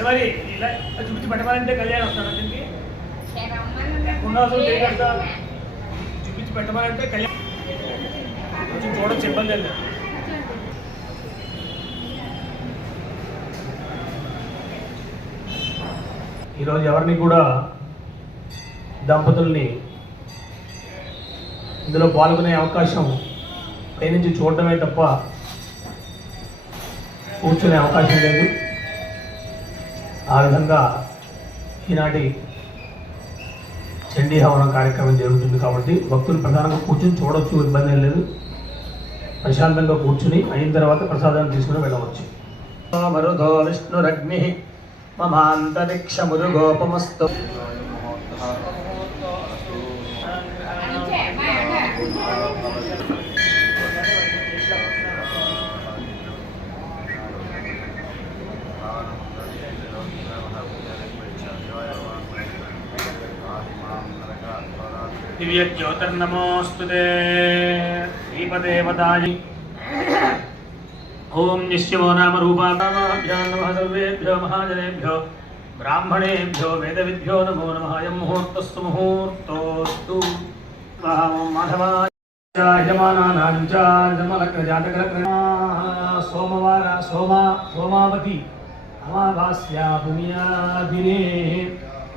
ఎవరి ఇలా చూపించి పెట్టమంటే కళ్యాణం వస్తాడు దీనికి? ఉండవసరం చేయగలుగుతా చూపించి పెట్టమంటే కళ్యాణం. కొంచెం చూడొచ్చు ఇబ్బంది లేదు. ఈరోజు ఎవరిని కూడా దంపతుల్ని ఇందులో పాల్గొనే అవకాశం పైనుంచి చూడటమే తప్ప కూర్చునే అవకాశం లేదు. ఆ విధంగా ఈనాటి చండీ హవనం కార్యక్రమం జరుగుతుంది కాబట్టి భక్తులు ప్రధానంగా కూర్చుని చూడొచ్చు ఇబ్బంది లేదు. ప్రశాంతంగా కూర్చుని అయిన తర్వాత ప్రసాదాన్ని తీసుకుని వెళ్ళవచ్చు. మరుధో విష్ణురగ్ని మమాంతరిక్షమురు గోపమస్తు దివ్య జ్యోతిర్నమోస్తు దీపదేవతాయి ఓం నిశ్చవో నామ రూపాభ్యో నమ సర్వేభ్యో మహాజనేభ్యో బ్రాహ్మణేభ్యో వేదవిభ్యో నమో నమ అయం ముహూర్తస్తు ముహూర్తోస్తు మాధవాయ సోమవార సోమా సోమావతి అమావాస్యా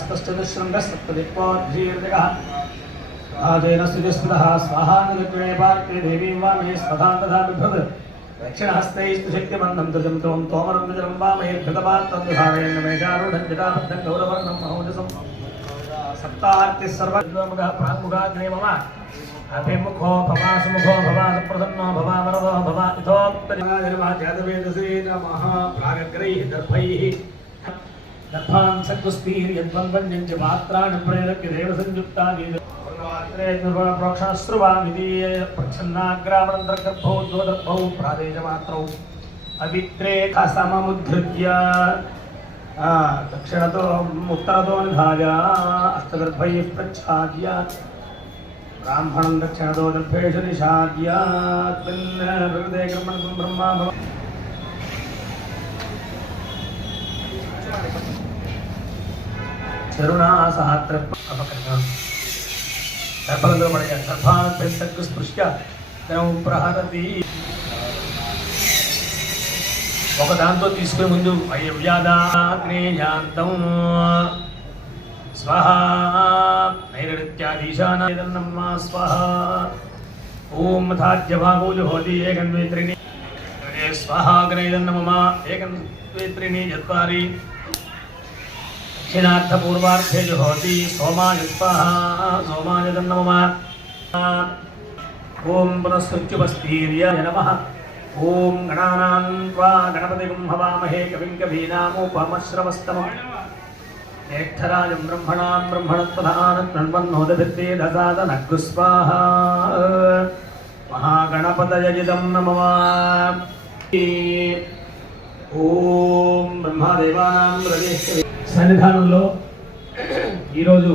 స్పష్టదర్శనంగా సప్తదిక్వాజీర్గ రాజేన సుజస్మృత స్వాహానుజత్వే పార్కే దేవీం వామే స్వధాం దదామి భృద్ దక్షిణహస్తైస్తు శక్తిమందం తుజం త్వం తోమరం విజరం వామహే ఘృతపాత్రం ధారయన్న మేషారూఢం జటాబద్ధం గౌరవర్ణం మహోజసం సప్తార్తి సర్వముఖ ప్రాముఖాగ్నే మమ అభిముఖో భవాసు ముఖో భవాసు ప్రసన్నో భవా వరదో భవా ఇతోక్త నిర్మాధ్యాదవేదశ్రీ నమః ప్రాగగ్రైః దర్భైః గర్భాంసకుస్తీర్యద్వంజంచ పాత్రాణి ప్రేరక్య దేవ సంయుక్తాని ప్రోక్షాశ్రువామిదీయ ప్రచ్ఛన్నాగ్రామంతర్గర్భౌద్వదర్భౌ ప్రాదేశమాత్రౌ అవిత్రే సమముద్ధృత్య దక్షిణతో ఉత్తరతోన్ధాయ అష్టగర్భై ప్రచ్ఛాద్య. బ్రాహ్మణం దక్షిణతో దర్భేషు నిషాద్య. బ్రహ్మ గర్భంలో పడే గర్భానంతకు స్పృశ్య. ధనం ప్రహరతి. ఒక దాంతో తీసుకునే ముందు అయ్యవ్యాదాగ్నేయాంతం. స్వహ. నైరుత్యాదీశానమ్మ స్వహ. ఓం ధాద్యభాగో జుహోతి ఏకన్వే త్రీణి స్వహాగ్నేదన్నమ ఏకన్వే త్రీణి చత్వారి దక్షిణార్థపూర్వార్థే జుహోతి సోమాయుత్వ సోమాయుధం నమ ఓం పునఃస్తుత్యుపస్థీర్య నమ ఓం గణానాన్ త్వా గణపతి హవామహే కవిం కవీనాముపమశ్రవస్తమం జ్యేష్ఠరాజం బ్రహ్మణాం బ్రహ్మణత్వదానన్వన్నోదభిత్తేదసాదనగ్గుస్వాహ మహాగణపతయజిదం నమ ఓం బ్రహ్మదేవానాం రజేశ్వరి సన్నిధానంలో ఈరోజు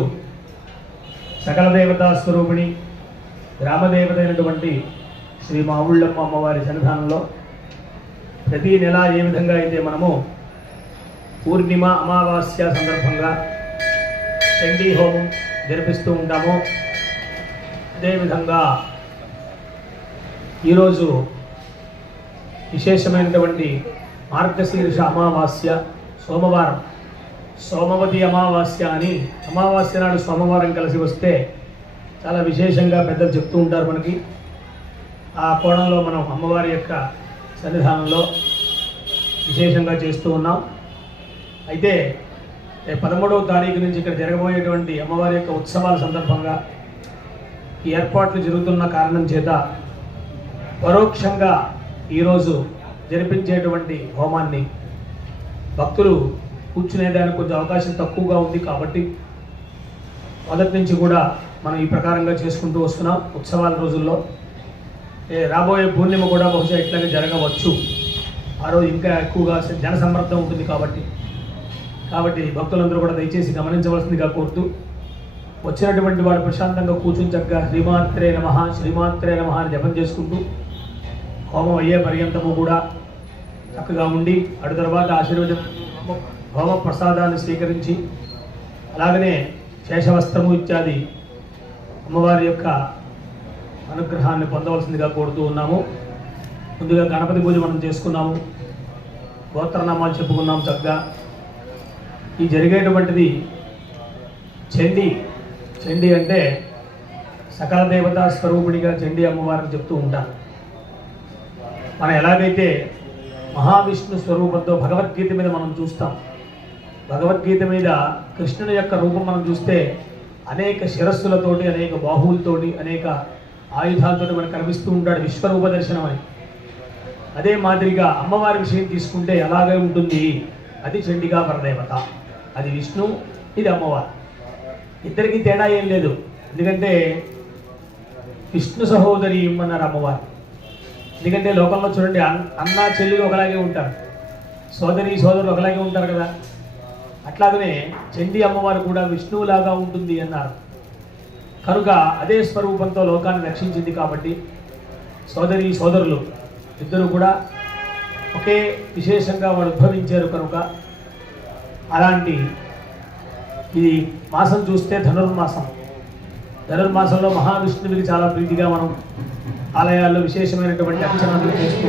సకల దేవతా స్వరూపిణి గ్రామదేవత అయినటువంటి శ్రీ మావుళ్ళమ్మ అమ్మవారి సన్నిధానంలో ప్రతి నెల ఏ విధంగా అయితే మనము పూర్ణిమ అమావాస్య సందర్భంగా చండీ హోమం జరిపిస్తూ ఉంటాము అదేవిధంగా ఈరోజు విశేషమైనటువంటి మార్గశీర్ష అమావాస్య సోమవారం. సోమవతి అమావాస్య అని అమావాస్య నాడు సోమవారం కలిసి వస్తే చాలా విశేషంగా పెద్దలు చెప్తూ ఉంటారు మనకి. ఆ కోణంలో మనం అమ్మవారి యొక్క సన్నిధానంలో విశేషంగా చేస్తూ ఉన్నాం. అయితే పదమూడవ తారీఖు నుంచి ఇక్కడ జరగబోయేటువంటి అమ్మవారి యొక్క ఉత్సవాల సందర్భంగా ఈ ఏర్పాట్లు జరుగుతున్న కారణం చేత పరోక్షంగా ఈరోజు జరిపించేటువంటి హోమాన్ని భక్తులు కూర్చునేదానికి కొంచెం అవకాశం తక్కువగా ఉంది కాబట్టి మొదటి నుంచి కూడా మనం ఈ ప్రకారంగా చేసుకుంటూ వస్తున్నాం ఉత్సవాల రోజుల్లో. రాబోయే పూర్ణిమ కూడా బహుశా ఇట్లాగే జరగవచ్చు. ఆ రోజు ఇంకా ఎక్కువగా జన సమర్థం ఉంటుంది కాబట్టి. కాబట్టి భక్తులందరూ కూడా దయచేసి గమనించవలసిందిగా కోరుతూ వచ్చినటువంటి వాడు ప్రశాంతంగా కూర్చుని చక్కగా శ్రీమాత్రే నమ శ్రీమాత్రే నమ అని జపం చేసుకుంటూ హోమం అయ్యే పర్యంతము కూడా చక్కగా ఉండి అటు తర్వాత ఆశీర్వచన హోమ ప్రసాదాన్ని స్వీకరించి అలాగనే శేషవస్త్రము ఇత్యాది అమ్మవారి యొక్క అనుగ్రహాన్ని పొందవలసిందిగా కోరుతూ ఉన్నాము. ముందుగా గణపతి పూజ మనం చేసుకున్నాము. గోత్రనామాలు చెప్పుకున్నాం చక్కగా. ఈ జరిగేటువంటిది చండి. చండి అంటే సకల దేవతా స్వరూపిణిగా చండి అమ్మవారిని చెప్తూ ఉంటారు. మనం ఎలాగైతే మహావిష్ణు స్వరూపంతో భగవద్గీత మీద మనం చూస్తాం. భగవద్గీత మీద కృష్ణుని యొక్క రూపం మనం చూస్తే అనేక శిరస్సులతోటి అనేక బాహువులతోటి అనేక ఆయుధాలతోటి మనకు కనిపిస్తూ ఉంటాడు విశ్వరూప దర్శనం అని. అదే మాదిరిగా అమ్మవారి విషయం తీసుకుంటే ఎలాగే ఉంటుంది? అది చండిగా పరదేవత. అది విష్ణు ఇది అమ్మవారు. ఇద్దరికి తేడా ఏం లేదు. ఎందుకంటే విష్ణు సహోదరి అన్నారు అమ్మవారు. ఎందుకంటే లోకంలో చూడండి అన్న చెల్లెలు ఒకలాగే ఉంటారు. సోదరి సోదరులు ఒకలాగే ఉంటారు కదా. అట్లాగనే చండి అమ్మవారు కూడా విష్ణువులాగా ఉంటుంది అన్నారు. కనుక అదే స్వరూపంతో లోకాన్ని రక్షించింది కాబట్టి సోదరి సోదరులు ఇద్దరు కూడా ఒకే విశేషంగా వాడు ఉద్భవించారు కనుక అలాంటి ఇది మాసం చూస్తే ధనుర్మాసం. ధనుర్మాసంలో మహావిష్ణువుకి చాలా ప్రీతిగా మనం ఆలయాల్లో విశేషమైనటువంటి అర్చనలు చేస్తూ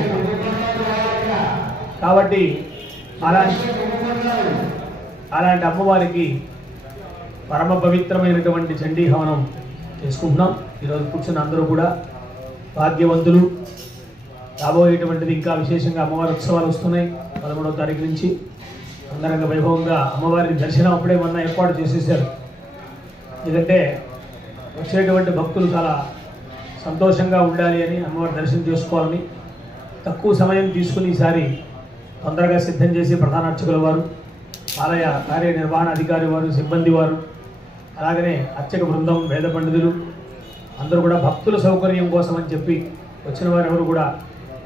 కాబట్టి అలాంటి అలాంటి అమ్మవారికి పరమ పవిత్రమైనటువంటి చండీ హవనం చేసుకుంటున్నాం. ఈరోజు కూర్చున్న అందరూ కూడా భాగ్యవంతులు. రాబోయేటువంటిది ఇంకా విశేషంగా అమ్మవారి ఉత్సవాలు వస్తున్నాయి పదమూడవ తారీఖు నుంచి. అంగరంగ వైభవంగా అమ్మవారి దర్శనం అప్పుడే మొన్న ఏర్పాటు చేసేసారు ఎందుకంటే వచ్చేటువంటి భక్తులు చాలా సంతోషంగా ఉండాలి అని అమ్మవారి దర్శనం చేసుకోవాలని తక్కువ సమయం తీసుకుని ఈసారి తొందరగా సిద్ధం చేసి ప్రధాన అర్చకుల వారు ఆలయ కార్యనిర్వహణ అధికారి వారు సిబ్బంది వారు అలాగనే అర్చక బృందం వేద పండితులు అందరూ కూడా భక్తుల సౌకర్యం కోసం అని చెప్పి వచ్చిన వారు ఎవరు కూడా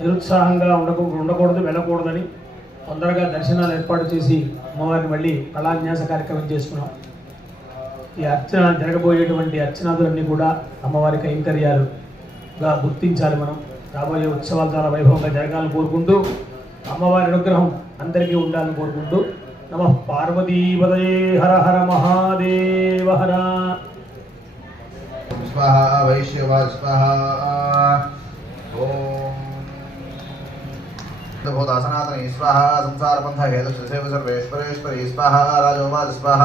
నిరుత్సాహంగా ఉండక ఉండకూడదు వెళ్ళకూడదని తొందరగా దర్శనాలు ఏర్పాటు చేసి అమ్మవారిని మళ్ళీ కళాన్యాస కార్యక్రమం చేసుకున్నాం. ఈ అర్చన జరగబోయేటువంటి అర్చనాదులన్నీ కూడా అమ్మవారి కైంకర్యాలుగా గుర్తించాలి మనం. రాబోయే ఉత్సవాలు చాలా వైభవంగా జరగాలని కోరుకుంటూ అమ్మవారి అనుగ్రహం అందరికీ ఉండాలని కోరుకుంటూ నమ పార్వతీపదే హర హర మహాదేవ హర. వైశ్యవ భూత సనాతన స్వాహ సంసారబంధ హేతు సర్వేశ్వరేశ్వరీ స్వాహ రాజోవాద స్వాహ.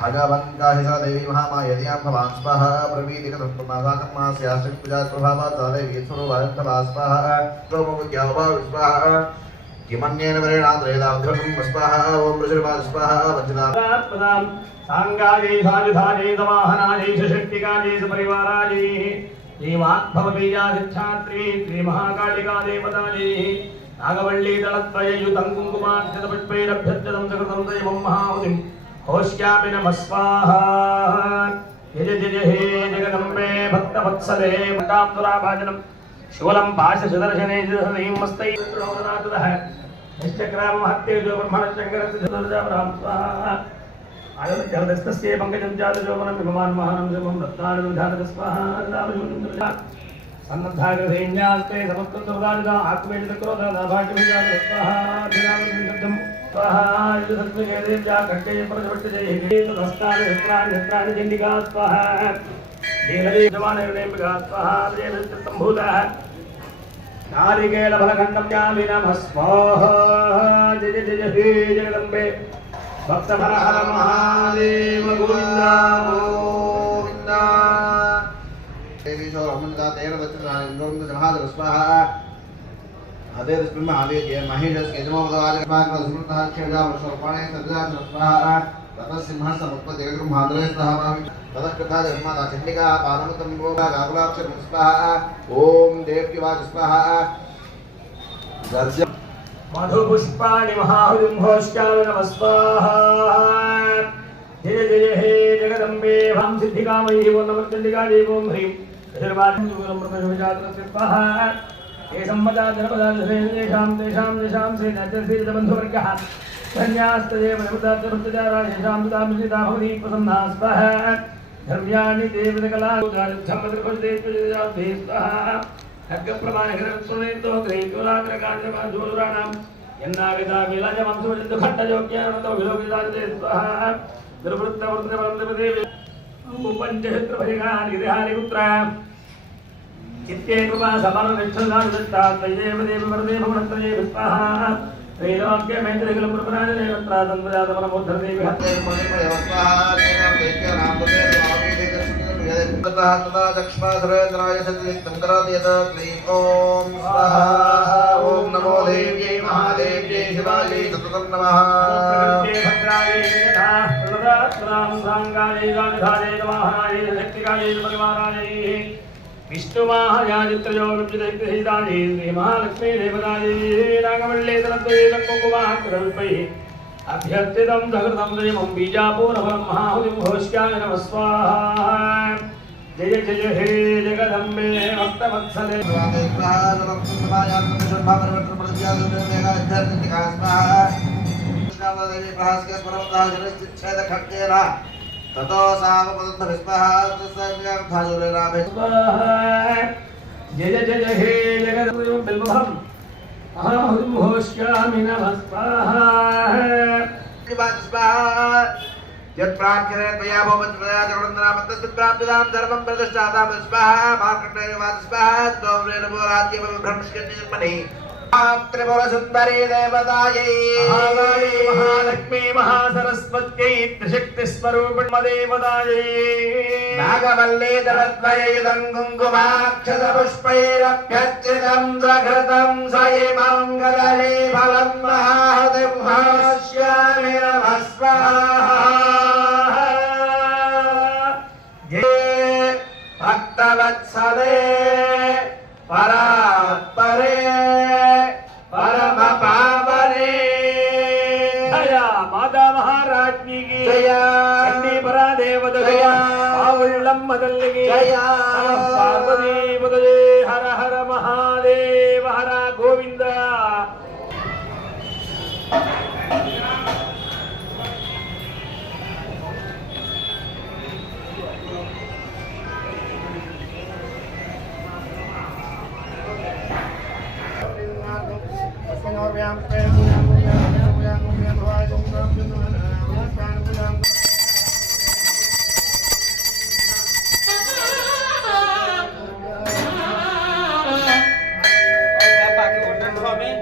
भगवन्काहिसादेवी महामायद्यां भवान् स्वाहा ब्रवीति कथमासाकं मास्याश्रि पूजाप्रभावात् सादेवी स्वरूपा स्वाहा गोमुख्याभाविस्वाहा किमन्येन वरेणा त्रयदाध्वं स्वाहा ॐ प्रसुरपाद स्वाहा वचनात्पदां साङ्गायै सायुधायै समाहनायै सशक्तिकायै सपरिवारायै श्रीमाद्भवबीजाधिच्छात्री श्रीमहाकालिका देवतायै नागवल्लीदलत्रययुतं कुङ्कुमार्चितपुष्पैरभ्यर्चितं सकृतं दैवं महाहुतिम् ओष्यामि नमः स्वाहा यजजहे जगदम्बे भक्तवत्सले मकाब्दुराभाजनं शिवलं पाशशदर्शने जसनीं मस्तै प्रोदनातुदः निश्चक्रामहत्ये जो ब्रह्मणशङ्करस्य चतुर्जाभ्रां स्वाहा। आगतजलदस्तस्य पङ्कजं जातजोमनं भगवान् महानं शुभं रत्नानुधारकस्वाहा सन्नद्धाग्रसेन्यास्ते समस्तुर्दानिदा आत्मेजक्रोधनाभाग्यभिजातस्वाहा जगदम्बे भक्तभरहर महादेव गोविन्दा गोविन्दा देवी सौरहमुदा तेन वचनानि स्वाहा तदेतस्मिन्महावीर्ये महेशस् यजमोदवाजभागस्मृतः क्षेजावर्षोपणे सद्राजप्रहारा ततः सिंहः समुत्पत्ति गृह्मातरे स्तः भावि ततः कृता जन्मदा चण्डिकाः पादमुतं गोपागाकुलाक्षरस्वाहा ॐ देव्यवाचस्वाहा गर्ज्य मधुपुष्पाणि महाहुलिम्भोष्काल नमस्वाहा। जय जय, हे जगदम्बे भां सिद्धिकामयी वो नमः चण्डिका देवो ह्रीं। चतुर्वादं सुगुरं ब्रह्मविचारस्य स्वाहा। तेषां मदा जनपदादेशां तेषां तेषां श्रीनाथश्रीतबन्धुवर्गः धन्यास्तदेव नमदार्थप्रत्यचारा येषां सुता मिलिता भवति प्रसन्ना स्वः धर्म्याणि देवतकलायुधारिद्धमदृपदेत्वजाब्धे स्वः अर्घप्रमाणघनसुरेन्द्रोग्रैकुलाग्रकाण्डपाञ्चोदुराणां यन्नागता विलयमंसुखण्डयोग्यानतो विलोकितान्ते स्वः दुर्वृत्तवृत्तवन्दपदे उपञ्चशत्रुभयगानि हरिपुत्रः చిత్తే కృపా సమర విక్షదాంతేవదేవరదేవమనత్రయే విస్వాహ శ్రీలోక్యమైత్రికులం కృపరాజదేవత్రాతంద్రయాతమనమూర్ధనదేవి ఓం నమో దేవ్యై మహాదేవ్యై శివాయై చతుతం నమః భద్రాయై నమః ॐ नमो देव्यै महादेव्यै शिवायै सततं नमः प्रकृते भद्रायै यथा प्रदात्रां साङ्गायै गान्धायै नमहायै शक्तिकायै परिवारायै विष्णुमाहयादित्रयो विद्युदैत्यहितायै श्रीमहालक्ष्मी देवतायै नागमल्ले तनत्वये कुङ्कुमाग्रविपैः अभ्यर्थितं सकृतं देवं बीजापूरफलं महाहुतिं घोष्याय नमः स्वाहा जय जय हे जगदम्बे भक्तवत्सले ततो सागपदन्तभिस्महाग्निराभे जय जय जय हे जगदं बिल्वहम् अहमहुमोष्यामि नमः स्वाहा यत्प्राप्यते त्वया भवत्वया जगदन्दनामन्तस्मिन्प्राप्यतां सर्वं प्रतिष्ठातां स्वाहा मार्कण्डेयवाद स्वाहा द्वौ नमो राज्यमभ्रंश्यन्ति जन्मनि। త్రిపుర సుందరీ దేవతాయై మహాలక్ష్మీ మహాసరస్వత్యై త్రిశక్తి స్వరూపిణ దేవతాయై నాగవల్లే దళద్వయయుధం కుంకుమాక్షత పుష్పైరభ్యర్చితం సఘృతం సయే మంగళలే ఫలం మహాహృతి భాష్యామి భక్తవత్సలే పరాత్పరే உள்ளம் முதல்லையே பார்வதி முதலே ஹர ஹர மகாதேவ ஹர கோவிந்தா. Yeah. amén.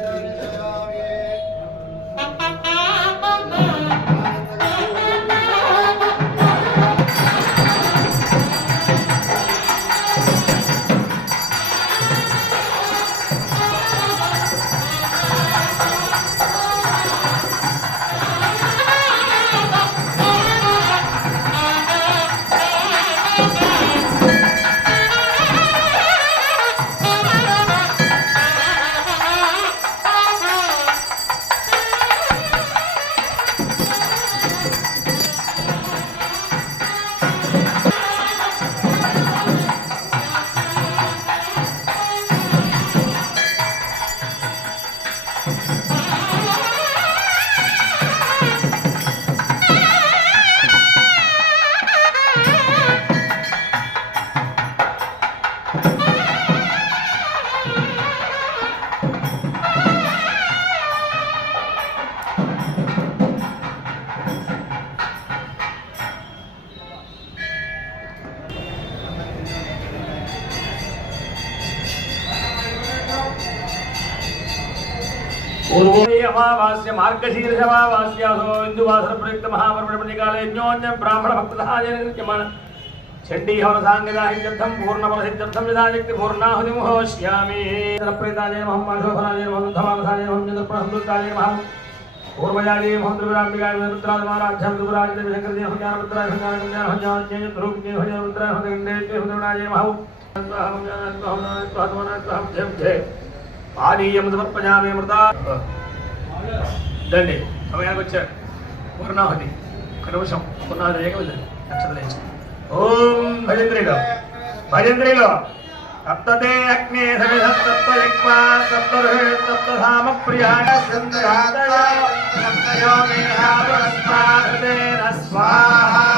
पूर्वोयमावास्य मार्गशीर्षमावास्यासो इन्दुवासरप्रयुक्तमहापर्वणमणिकालेऽन्योन्यं ब्राह्मणभक्तसहायनिर्यमाण चण्डीहवनसाङ्गदाहित्यर्थं पूर्णपदसिद्ध्यर्थं यथाशक्तिपूर्णाहुतिमुहोष्यामि प्रेताजय महं माशोफलाजय महं धमानसाजय महं चतुर्प्रसन्दुताजय महं पूर्वजाजय महं त्रिपुराम्बिकाय पुत्राजमाराध्यं त्रिपुराजय शङ्करजय हं ज्ञानपुत्राय हं ज्ञानज्ञान हं ज्ञानज्ञेय ध्रुवज्ञेय हं ज्ञानपुत्राय हं गण्डेय त्रिपुराजय महं त्वहं त्वहं त्वहं त्वहं जय जय పానీయం సమర్పయామి మృత దండి సమయానికి వచ్చారు పూర్ణాహుతి. ఒక నిమిషం. పూర్ణాహుతి అయ్యాక వెళ్ళండి నక్షత్రం ఓం భజంత్రిలో. భజంత్రిలో. సప్తతే అగ్నే సమిధ సప్త యక్మా సప్త ఋషి సప్త స్వాహ.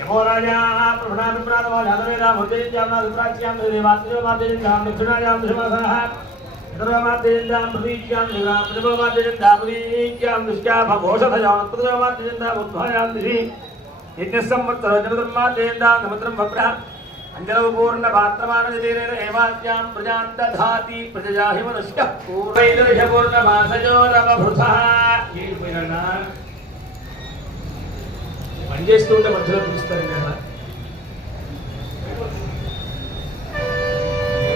यमोराजाः प्रभृणाभिप्रातवा जातवेदा भोजयित्याम्ना विप्राच्यां देवात्मजमादेयिन्दां मिथुनायां दशमासाः सर्वमाद्यन्दां प्रतीच्यां युगां प्रभवमाद्यन्दां प्रतीच्यां दुष्टाभघोषधयां प्रभवमाद्यन्दां उद्भायां दिशि यज्ञसंवत्सरो जनधर्माद्यन्दां नमत्रं भद्रः अञ्जलवपूर्णपात्रमानजलेन एवाज्ञां प्रजां दधाति प्रजया हि मनुष्यः पूर्वैदर्शपूर्णमासयोरवभृतः ये పని చేస్తూ ఉంటే మధ్యలో పిలుస్తారు కదా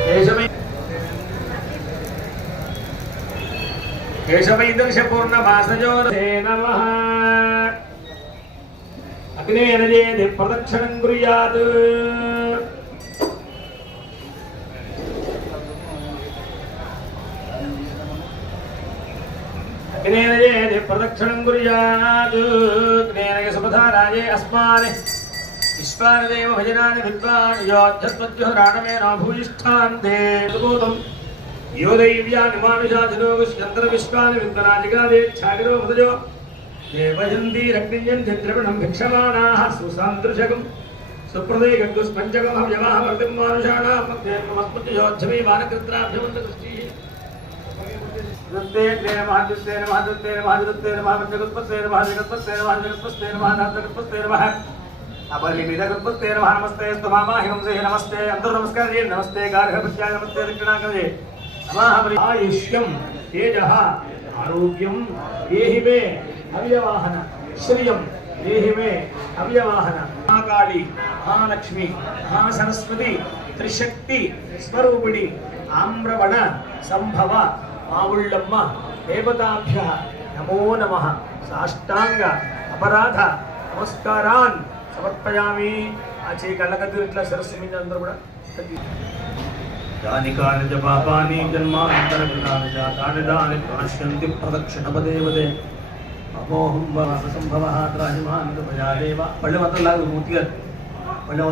కేశవై కేశవైదర్శ పూర్ణ నమ. అగ్నేన ప్రదక్షిణం కురయాత్. అగ్నేన చేది ప్రదక్షిణం కుర్యాత్ అగ్నేన సుపధారాజే అస్మాన్ విశ్వాని దేవ భజనాని విద్వాన్ యోధ్యస్మద్యో రాణమేన భూయిష్ఠాన్ దేవూతం యో దైవ్యాని మానుషాధినోగుష్యంతర విశ్వాని విద్వనాజిగాదే ఛాగిరో మృతజో దేవయందీరగ్నిజం చంద్రగణం భిక్షమాణాः दुर्तेन नमः दुर्तेन आयुष्यम आरोग्यम मे अव्यवाहन श्रियम मे अव्यवाहन। महाकाली, महालक्ष्मी, महासरस्वती, त्रिशक्ति, स्वरूपिणी, आम्रवण, संभव మావుళ్ళమ్మ దేవతాభ్య నమో నమ సాష్టాంగ అపరాధ నమస్కారాన్ సమర్పయామి. ఆ చేయి కళ్ళకద్దు ఇట్లా సరస్సు మీద అందరూ కూడా దాని కాని పాపాని జన్మాంతరకృతాని చ తాని దాని ప్రణశ్యంతి ప్రదక్షిణపదేవదే అమోహం వాస సంభవ త్రాహిమాన్ భయాదేవ పళ్ళె మంత్రలాగా మూర్తిగా పళ్ళె